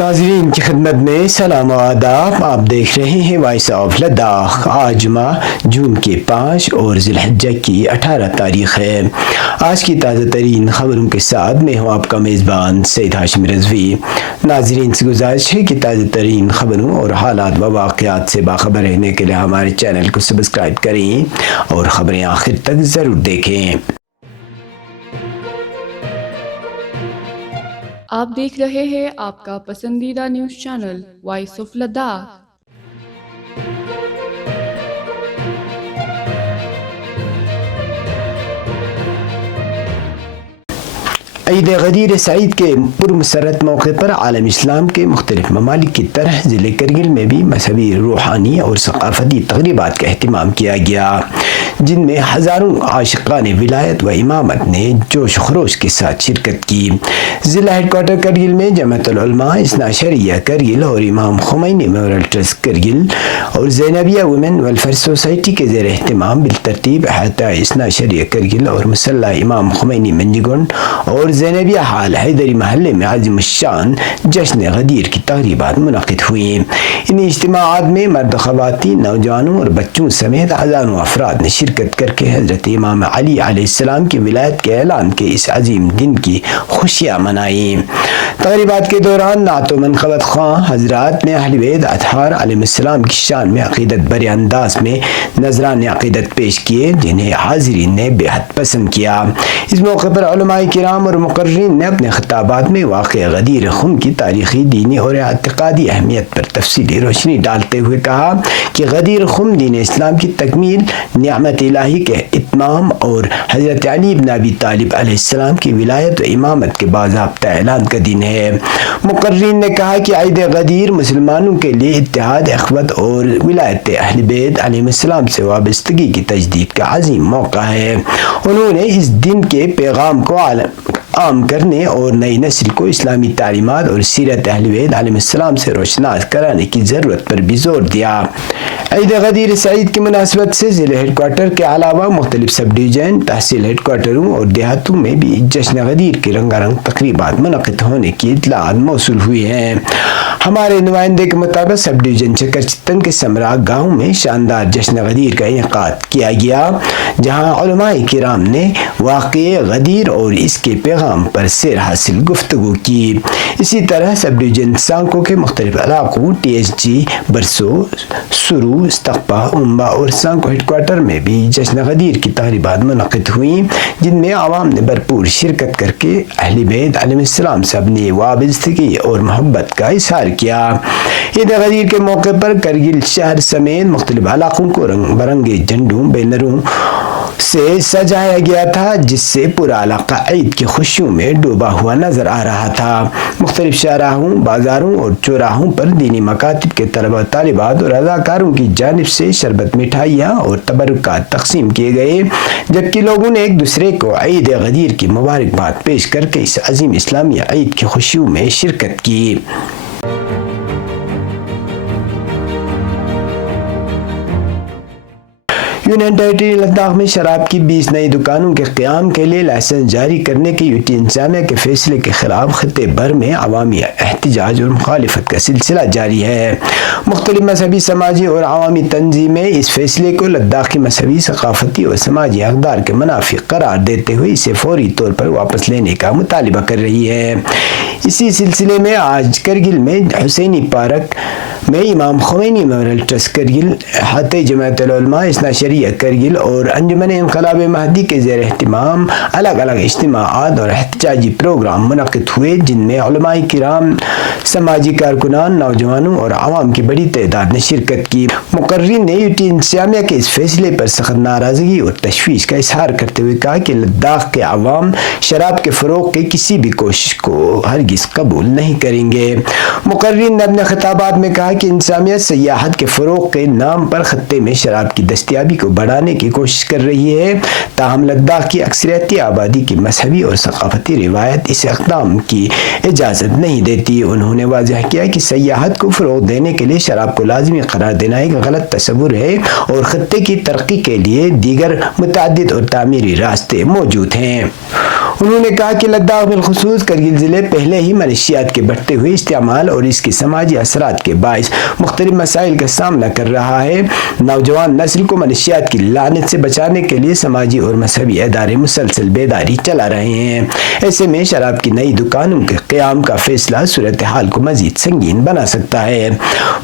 ناظرین کی خدمت میں سلام و آداب. آپ دیکھ رہے ہیں وائس آف لداخ. آج ماہ جون کے 5 اور ذی الحجہ کی 18 تاریخ ہے. آج کی تازہ ترین خبروں کے ساتھ میں ہوں آپ کا میزبان سید ہاشم رضوی. ناظرین سے گزارش ہے کہ تازہ ترین خبروں اور حالات و واقعات سے باخبر رہنے کے لیے ہمارے چینل کو سبسکرائب کریں اور خبریں آخر تک ضرور دیکھیں. آپ دیکھ رہے ہیں آپ کا پسندیدہ news channel Voice of Ladakh. Eid Ghadir سعید کے پرمسرت موقع پر عالم اسلام کے مختلف ممالک کی طرح ضلع کرگل میں بھی مذہبی، روحانی اور ثقافتی تقریبات کا اہتمام کیا گیا، جن میں ہزاروں عاشقان ولایت و امامت نے جوش و خروش کے ساتھ شرکت کی. ضلع ہیڈ کوارٹر کرگل میں جمعیت العلماء اثنا عشریہ کرگل اور امام خمینی میموریل ٹرسٹ کرگل اور زینبیہ ویمن ویلفیئر سوسائٹی کے زیر اہتمام بالترتیب احاطہ اثنا عشریہ کرگل اور مسلح امام خمینی منجگنڈ اور زینبیہ حال حیدری محلے میں عظیم الشان جشن غدیر کی تقریبات منعقد ہوئیں. ان اجتماعات میں مرد، خواتین، نوجوانوں اور بچوں سمیت ہزاروں افراد نے شرکت کر کے حضرت امام علی علیہ السلام کی ولایت کے اعلان کے اس عظیم دن کی خوشیاں منائیں. تقریبات کے دوران نعت و منقبت خواں حضرات نے اہل بیت اطہار علیہ السلام کی شان میں عقیدت بھرے انداز میں نذران عقیدت پیش کیے، جنہیں حاضرین نے بے حد پسند کیا. اس موقع پر علماء کرام اور مقررین نے اپنے خطابات میں واقع غدیر خم کی تاریخی، دینی اور اعتقادی اہمیت پر تفصیلی روشنی ڈالتے ہوئے کہا کہ غدیر خم دین اسلام کی تکمیل، نعمت الہی کے اتمام اور حضرت علی بن ابی طالب علیہ السلام کی ولایت و امامت کے باضابطہ اعلان کا دن ہے. مقررین نے کہا کہ عید غدیر مسلمانوں کے لیے اتحاد، اخوت اور ولایت اہل بیت علیہ السلام سے وابستگی کی تجدید کا عظیم موقع ہے. انہوں نے اس دن کے پیغام کو عام کرنے اور نئی نسل کو اسلامی تعلیمات اور سیرت اہل بیت علیہ السلام سے روشناس کرانے کی ضرورت پر بھی زور دیا. عید غدیر سعید کی مناسبت سے ضلع ہیڈ کوارٹر کے علاوہ مختلف سب ڈویژن، تحصیل ہیڈ کوارٹروں اور دیہاتوں میں بھی جشن غدیر کی رنگا رنگ تقریبات منعقد ہونے کی اطلاعات موصول ہوئی ہیں. ہمارے نمائندے کے مطابق سب ڈویژن چکرچتن کے سمرا گاؤں میں شاندار جشن غدیر کا انعقاد کیا گیا، جہاں علماء کرام نے واقع غدیر اور اس کے پیغام پر سیر حاصل گفتگو کی. اسی طرح سب ڈویژن سانکو کے مختلف علاقوں ٹی ایس جی، برسو، سرو، استقبا، امبا اور سانکو ہیڈ کوارٹر میں بھی جشن غدیر کی تقریبات منعقد ہوئیں، جن میں عوام نے بھرپور شرکت کر کے اہل بیت علیہ السلام سے اپنی وابستگی اور محبت کا اظہار کیا. عید غدیر کے موقع پر کرگل شہر سمیت مختلف علاقوں کو رنگ برنگے جھنڈوں، بینروں سے سجایا گیا تھا، جس سے پورا علاقہ عید کی خوشیوں میں ڈوبا ہوا نظر آ رہا تھا. مختلف شاہراہوں، بازاروں اور چوراہوں پر دینی مکاتب کے طلبہ، طالبات اور اداکاروں کی جانب سے شربت، مٹھائیاں اور تبرکات تقسیم کیے گئے، جبکہ لوگوں نے ایک دوسرے کو عید غدیر کی مبارکباد پیش کر کے اس عظیم اسلامی عید کی خوشیوں میں شرکت کی. یونین ٹیریٹری لداخ میں شراب کی 20 نئی دکانوں کے قیام کے لیے لائسنس جاری کرنے کے یوٹی انتظامیہ کے فیصلے کے خلاف خطے بھر میں عوامی احتجاج اور مخالفت کا سلسلہ جاری ہے. مختلف مذہبی، سماجی اور عوامی تنظیمیں اس فیصلے کو لداخ کی مذہبی، ثقافتی اور سماجی اقدار کے منافی قرار دیتے ہوئے اسے فوری طور پر واپس لینے کا مطالبہ کر رہی ہے. اسی سلسلے میں آج کرگل میں حسینی پارک میں امام خمینی میموریل ٹرسٹ کرگل، احاطہ جمعیت العلماء اثنا عشریہ کرگل اور انجمن انقلاب مہدی کے زیر اہتمام الگ الگ اجتماعات اور احتجاجی پروگرام منعقد ہوئے، جن میں علماء کرام، سماجی کارکنان، نوجوانوں اور عوام کی بڑی تعداد نے شرکت کی. مقررین نے یوٹی انتظامیہ کے اس فیصلے پر سخت ناراضگی اور تشویش کا اظہار کرتے ہوئے کہا کہ لداخ کے عوام شراب کے فروغ کی کسی بھی کوشش کو ہرگز قبول نہیں کریں گے. مقررین نے اپنے خطابات میں کہا کہ انتظامیہ سیاحت کے فروغ کے نام پر خطے میں شراب کی دستیابی کو بڑھانے کی کوشش کر رہی ہے، تاہم لداخ کی اکثریتی آبادی کی مذہبی اور ثقافتی روایت اس اقدام کی اجازت نہیں دیتی. انہوں نے واضح کیا کہ سیاحت کو فروغ دینے کے لیے شراب کو لازمی قرار دینا ایک غلط تصور ہے اور خطے کی ترقی کے لیے دیگر متعدد اور تعمیری راستے موجود ہیں. انہوں نے کہا کہ لداخ بالخصوص کرگل ضلع پہلے ہی منشیات کے بڑھتے ہوئے استعمال اور اس کے سماجی اثرات کے باعث مختلف مسائل کا سامنا کر رہا ہے۔ نوجوان نسل کو منشیات کی لعنت سے بچانے کے لیے سماجی اور مذہبی ادارے مسلسل بیداری چلا رہے ہیں۔ ایسے میں شراب کی نئی دکانوں کے قیام کا فیصلہ صورتحال کو مزید سنگین بنا سکتا ہے۔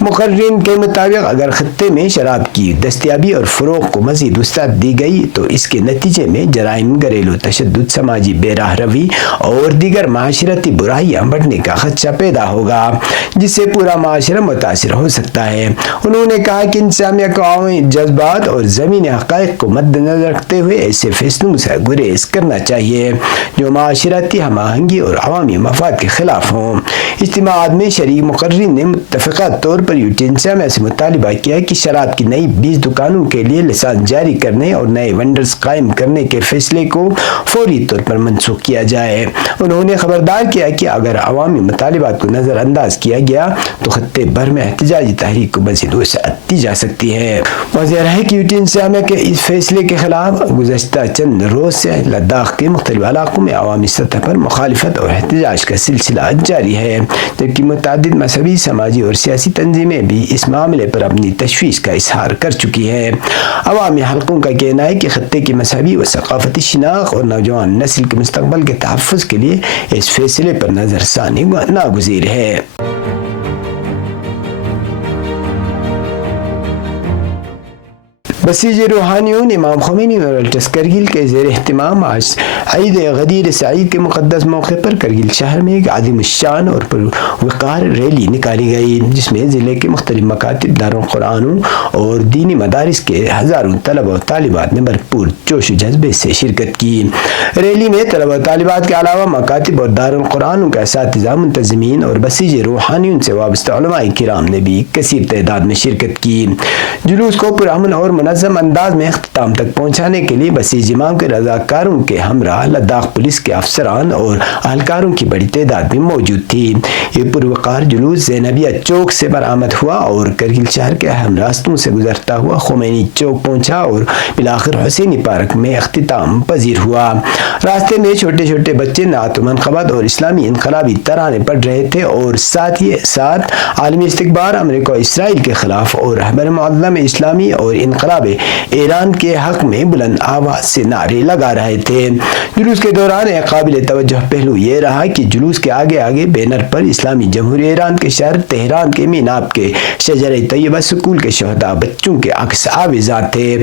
مقررین کے مطابق اگر خطے میں شراب کی دستیابی اور فروغ کو مزید وسعت دی گئی تو اس کے نتیجے میں جرائم، گھریلو تشدد، سماجی بے راہ روی اور دیگر معاشرتی برائیاں بڑھنے کا خدشہ پیدا ہوگا، جس سے پورا معاشرہ متاثر ہو سکتا ہے۔ انہوں نے کہا کہ انتظامیہ کو عوامی جذبات اور زمینی حقائق کو مد نظر رکھتے ہوئے ایسے فیصلوں سے گریز کرنا چاہیے جو معاشرتی ہم آہنگی اور عوامی مفاد کے خلاف ہوں۔ اجتماعات میں شریک مقررین نے متفقہ طور پر انتظامیہ سے مطالبہ کیا کہ شراب کی نئی 20 دکانوں کے لیے لائسنس جاری کرنے اور نئے وینڈرز قائم کرنے کے فیصلے کو فوری طور پر منسوخ کیا جائے۔ انہوں نے خبردار کیا کہ اگر عوامی مطالبات کو نظر انداز کیا گیا تو خطے بھر میں احتجاجی تحریک کو مزید وسعت دی جا سکتی ہے۔ واضح ہے کہ انتظامیہ کے اس فیصلے کے خلاف گزشتہ چند روز سے لداخ کے مختلف علاقوں میں عوامی سطح پر مخالفت اور احتجاج کا سلسلہ جاری ہے، جبکہ متعدد مذہبی، سماجی اور سیاسی تنظیمیں بھی اس معاملے پر اپنی تشویش کا اظہار کر چکی ہیں۔ عوامی حلقوں کا کہنا ہے کہ خطے کی مذہبی و ثقافتی شناخت اور نوجوان نسل کے مستقبل کے تحفظ کے لیے اس فیصلے پر نظر ثانی ناگزیر ہے۔ بسیج روحانیون امام خمینی میموریل کرگل کے زیر اہتمام آج عید غدیر سعید کے مقدس موقع پر کرگل شہر میں ایک عظیم الشان اور پروقار ریلی نکالی گئی، جس میں ضلع کے مختلف مکاتب، دارالقرآنوں اور دینی مدارس کے ہزاروں طلبہ و طالبات نے بھرپور جوش و جذبے سے شرکت کی۔ ریلی میں طلبہ و طالبات کے علاوہ مکاتب اور دارالقرآنوں کے اساتذہ، منتظمین اور بسیج روحانیون سے وابستہ علماء کرام نے بھی کثیر تعداد میں شرکت کی۔ جلوس کو پرامن اور منظم انداز میں اختتام تک پہنچانے کے لیے بسیج امام کے رضاکاروں کے ہمراہ لداخ پولیس کے افسران اور اہلکاروں کی بڑی تعداد بھی موجود تھی۔ یہ پروقار جلوس زینبیہ چوک سے برآمد ہوا اور کرگل شہر کے اہم راستوں سے گزرتا ہوا خمینی چوک پہنچا اور بالآخر حسینی پارک میں اختتام پذیر ہوا۔ راستے میں چھوٹے چھوٹے بچے نعت و منقبت اور اسلامی انقلابی ترانے پڑھ رہے تھے اور ساتھ ہی ساتھ عالمی استکبار، امریکہ و اسرائیل کے خلاف اور رہبر معظم اسلامی اور انقلاب ایران کے حق میں بلند آواز سے نعرے لگا رہے تھے۔ جلوس کے دوران ایک قابل توجہ پہلو یہ رہا کہ جلوس کے آگے آگے بینر پر اسلامی جمہوریہ ایران کے شہر تہران کے میناب کے شجرہ طیبہ سکول کے شہداء بچوں کے عکس آویزاں تھے۔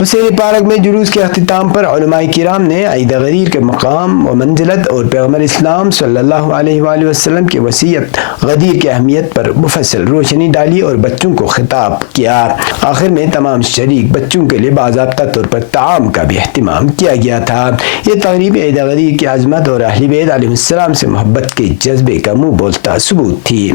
حسینی پارک میں جلوس کے اختتام پر علماء کرام نے عید غدیر کے مقام و منزلت اور پیغمبر اسلام صلی اللہ علیہ وآلہ وسلم کی وصیت غدیر کی اہمیت پر مفصل روشنی ڈالی اور بچوں کو خطاب کیا۔ آخر میں تمام شریک بچوں کے لیے باضابطہ طور پر طعام کا بھی اہتمام کیا گیا تھا۔ یہ تقریب عید غدیر کی عظمت اور اہل بیت علیہ السلام سے محبت کے جذبے کا منہ بولتا ثبوت تھی۔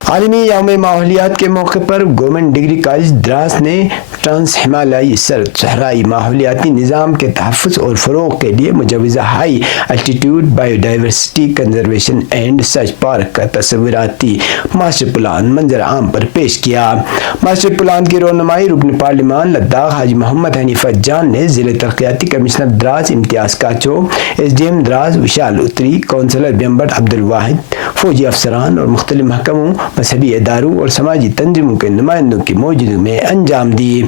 عالمی یوم ماحولیات کے موقع پر گورنمنٹ ڈگری کالج دراس نے ٹرانس ہمالیائی سرد صحرائی ماحولیاتی نظام کے تحفظ اور فروغ کے لیے مجوزہ high altitude bio diversity conservation and research park کا تصوراتی ماسٹر پلان منظر عام پر پیش کیا۔ ماسٹر پلان کی رونمائی رکن پارلیمان لداخ حاجی محمد حنیفہ جان نے ضلع ترقیاتی کمشنر دراس امتیاز کاچو، ایس ڈی ایم دراس وشال اتری، کونسلر بیمبٹ عبد الواحد، فوجی افسران اور مختلف محکموں، مذہبی اداروں اور سماجی تنظیموں کے نمائندوں کی موجودگی میں انجام دی۔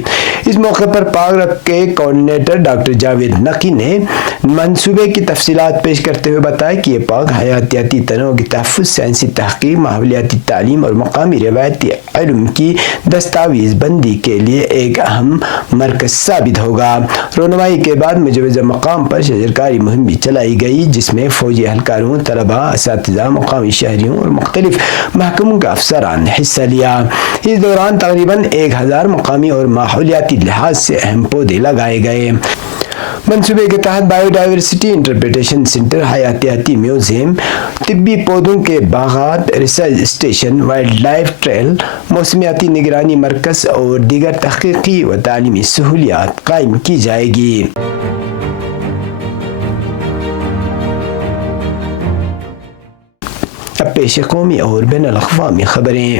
اس موقع پر پاک کے کوآرڈینیٹر ڈاکٹر جاوید نقی نے منصوبے کی تفصیلات پیش کرتے ہوئے بتایا کہ یہ پاک حیاتیاتی تنوع کی تحفظ، سائنسی تحقیق، ماحولیاتی تعلیم اور مقامی روایتی علم کی دستاویز بندی کے لیے ایک اہم مرکز ثابت ہوگا۔ رونمائی کے بعد مجوزہ مقام پر شجرکاری مہم بھی چلائی گئی، جس میں فوجی اہلکاروں، طلباء، اساتذہ، مقامی شہریوں اور مختلف محکموں کے افسران نے حصہ لیا۔ اس دوران تقریباً 1000 مقامی اور ماحولیاتی لحاظ سے اہم پودے لگائے گئے۔ منصوبے کے تحت بایو ڈائیورسٹی انٹرپریٹیشن سینٹر، حیاتیاتی میوزیم، طبی پودوں کے باغات، research station, wildlife trail, موسمیاتی نگرانی مرکز اور دیگر تحقیقی و تعلیمی سہولیات قائم کی جائے گی۔ اب پیش قومی اور بین الاقوامی خبریں۔